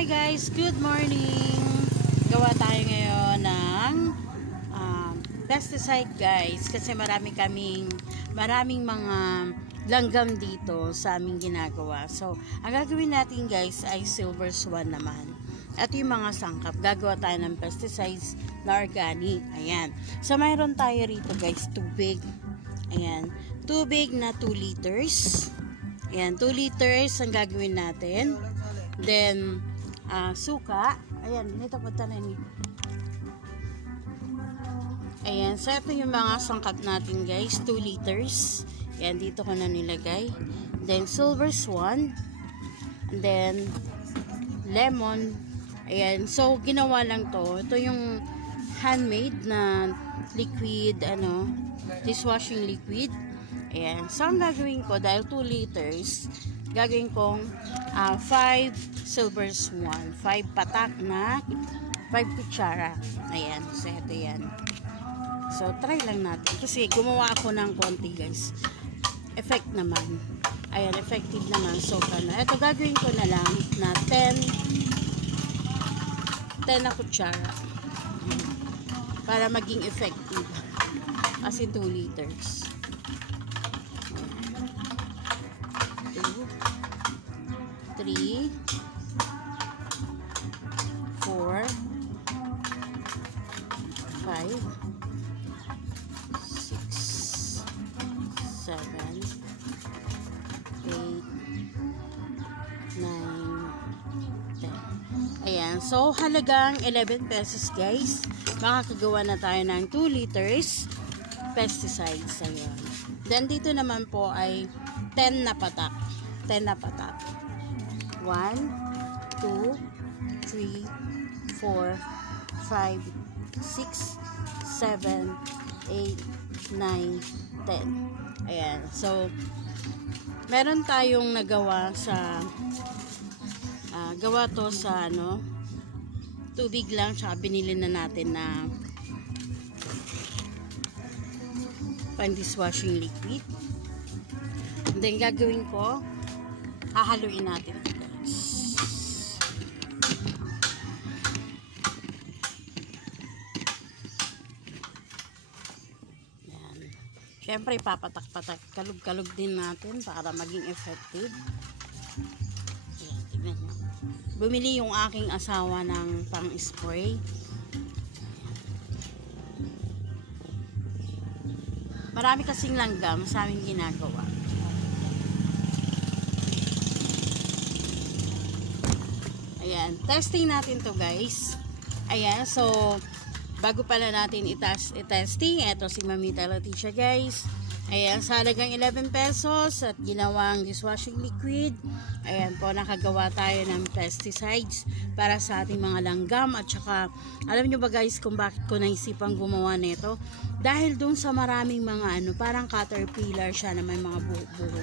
Hi guys, good morning. Gawa tayo ngayon ng pesticide guys kasi maraming mga langgam dito sa aming ginagawa. So, ang gagawin natin guys ay silver swan naman. At yung mga sangkap, gagawa tayo ng pesticides na organic. Ayan. So, mayroon tayo rito guys, tubig. Ayan. Tubig na 2 liters. Ayan, 2 liters ang gagawin natin. Then, suka. Ayan, ganito po tanan. Ayan, so ito yung mga sangkap natin guys, 2 liters. Ayan, dito ko na nilagay. Then, silver swan. And then, lemon. Ayan, so ginawa lang to. Ito yung handmade na liquid, dishwashing liquid. Ayan, so ang gagawin ko, dahil 2 liters, gagawin kong 5 silver swan, 5 patak na 5 kutsara. Ayan, so ito yan. So try lang natin kasi gumawa ako ng konti guys. Effect naman. Ayan, effective naman. So ito gagawin ko na lang na 10 na kutsara para maging effective kasi 2 liters. 3, 4, 5, 6, 7, 8, 9, 10. Ayan. So, halagang 11 pesos guys. Makakagawa na tayo ng 2 liters pesticides. Ayan. Then, dito naman po ay 10 na patak. 10 na patak. 1, 2, 3, 4, 5, 6, 7, 8, 9, 10. Ayan. So, meron tayong nagawa sa gawa to sa tubig lang, tsaka binili na natin na pan dishwashing liquid. And then gagawin ko, hahaluin natin ito guys. Yan. Siyempre papatak-patak, kalug-kalug din natin para maging effective. Yan, tignan nyo. Bumili yung aking asawa ng pang-spray. Marami kasing langgam sa aming ginagawa. Ayan, testing natin to guys. Ayan, so bago pala natin i-testing, eto si Mamita Leticia guys. Ayan, sa halagang 11 pesos at ginawang dishwashing liquid. Ayan po, nakagawa tayo ng pesticides para sa ating mga langgam. At saka, alam nyo ba guys kung bakit ko naisipang gumawa nito? Dahil dun sa maraming mga parang caterpillar siya na may mga buho-buho.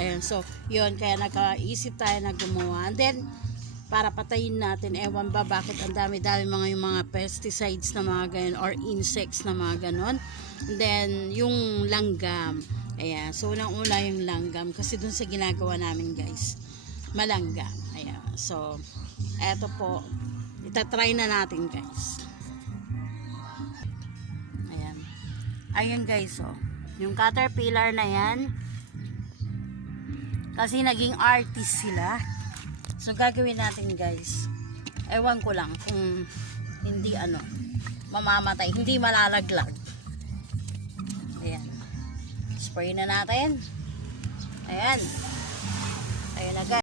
Ayan, so yun, kaya nakaisip tayo na gumawa. And then, para patayin natin, ewan ba bakit ang dami-dami yung mga pesticides na mga ganyan or insects na mga ganon. And then yung langgam, ayan, so unang-una yung langgam kasi dun sa ginagawa namin guys, malanggam. Ayan, so eto po, itatry na natin guys. Ayan guys, yung caterpillar na yan kasi naging artist sila. So gagawin natin guys, ewan ko lang kung hindi mamamatay, hindi malalaglag. Ayan, spray na natin. Ayan, ayun na guys.